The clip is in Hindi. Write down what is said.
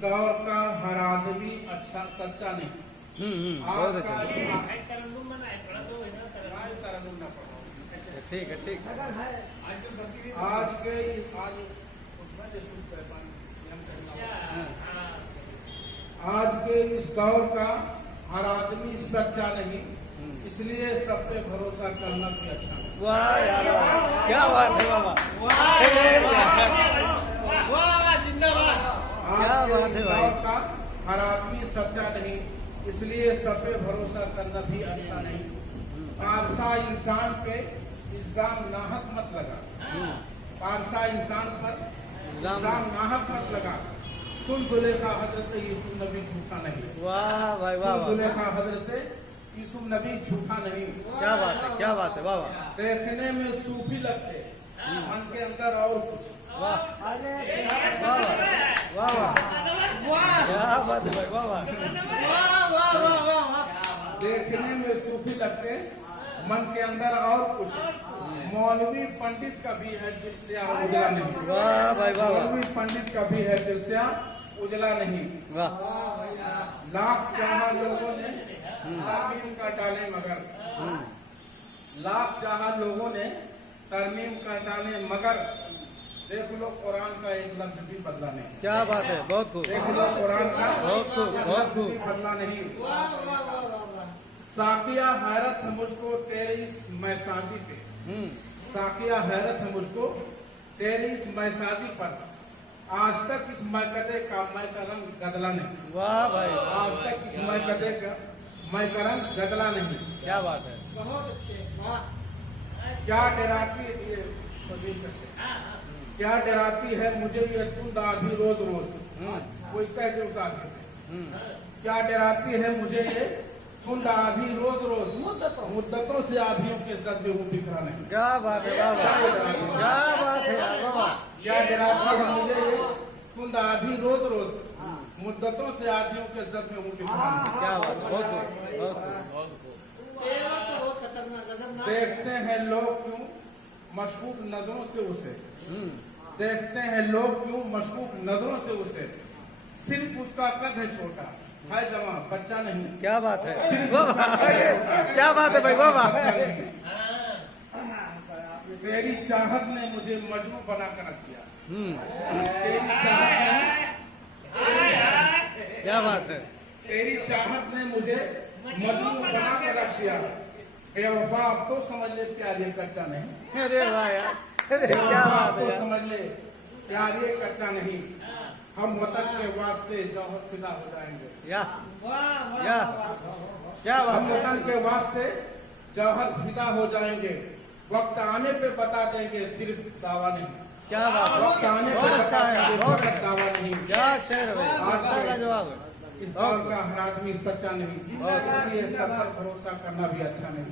दौर का हर आदमी अच्छा कच्चा नहीं। बहुत अच्छा। ठीक है ठीक है। आज के इस दौर का हर आदमी सच्चा नहीं, इसलिए सब पे भरोसा करना भी अच्छा नहीं। वाह यार क्या बात है बाबा, जिंदाबाद। क्या बात है भाई। का हर आदमी सच्चा नहीं, इसलिए सब पे भरोसा करना भी अच्छा नहीं। पारसा इंसान पे इल्जाम नाहक मत लगा, पारसा इंसान पर इल्जाम नाहक मत लगा। सुन जुलेखा हजरत यूसुफ नबी झूठा नहीं। वाह भाई वाह। जुलेखा हजरत यूसुफ नबी झूठा नहीं। क्या बात है, क्या बात है बाबा। देखने में सूफी लगते, मन के अंदर और कुछ। वाह वाह वाह वाह, क्या बात है भाई, वाह वाह। देखने में सूफी लगते, मन के अंदर और कुछ। मौलवी पंडित का भी है दिल से उजला नहीं। वाह भाई वाह। मौलवी पंडित का भी है दिल से उजला नहीं। वाह। लाख चाहा लोगों ने तरमीम का डाले मगर, लाख चाहा लोगों ने तरमीम का डाले मगर, देख लो कुरान का एक लफ्ज भी बदला नहीं। क्या बात है, बहुत खूब। देख लो कुरान का बहुत खूब, बहुत खूब। बदला नहीं। साकिया हैरत है मुझको तेरे इस मैसादी पे, साकिया हैरत है मुझको तेरी इस मैसादी पर, आज तक इस मैकदे का मैं का रंग गदला नहीं। वाह भाई, आज तक इस मैकदे का मैं का रंग गदला नहीं। क्या बात है। बहुत अच्छे। वाह। क्या डराती है क्या डराती है मुझे ये धुंध आधी रोज रोज। कोई कहते उस आदमी से, क्या डराती है मुझे ये धुंध आधी रोज रोज, मुद्दतों से आधियों के दर्द हूँ बिखरा नहीं। क्या बात है बाबा, क्या बात है यार बाबा। क्या डराती है मुझे ये धुंध आधी रोज रोज, मुद्दतों से आधियों के दर्द में हूँ बिखरा नहीं। क्या बात है, बहुत खूब, बहुत खूब। तेवर तो बहुत खतरनाक गजबनाक। देखते हैं लोग क्यों मशकूक नजरों से उसे, देखते हैं लोग क्यों मशकूक नजरों से उसे, सिर्फ उसका कद है छोटा है जवां बच्चा नहीं। क्या बात है, क्या बात है भाई बाबा। तेरी चाहत ने मुझे मजनू बना कर रख दिया। तेरी चाहत ने, क्या बात है। तेरी चाहत ने मुझे मजनू बना कर रख दिया। बेवफा अब तो समझ ले प्यार ये कच्चा नहीं। अरे वाह यार, अरे क्या बात है तो यार। समझ ले प्यार ये कच्चा नहीं। हम वतन के वास्ते जौहर फिदा हो जाएंगे। या वाह वाह या वाह। क्या बात हम है। वतन के वास्ते जौहर फिदा हो जाएंगे। वक्त आने पे बता देंगे सिर्फ दावा नहीं। क्या बात है, वक्त आने पे बहुत अच्छा बता है, देंगे बहुत सिर्फ दावा नहीं। क्या शेर है भाई, आपका जवाब है। इस दौर का हर आदमी सच्चा नहीं, इसलिए सब पर भरोसा करना भी अच्छा नहीं।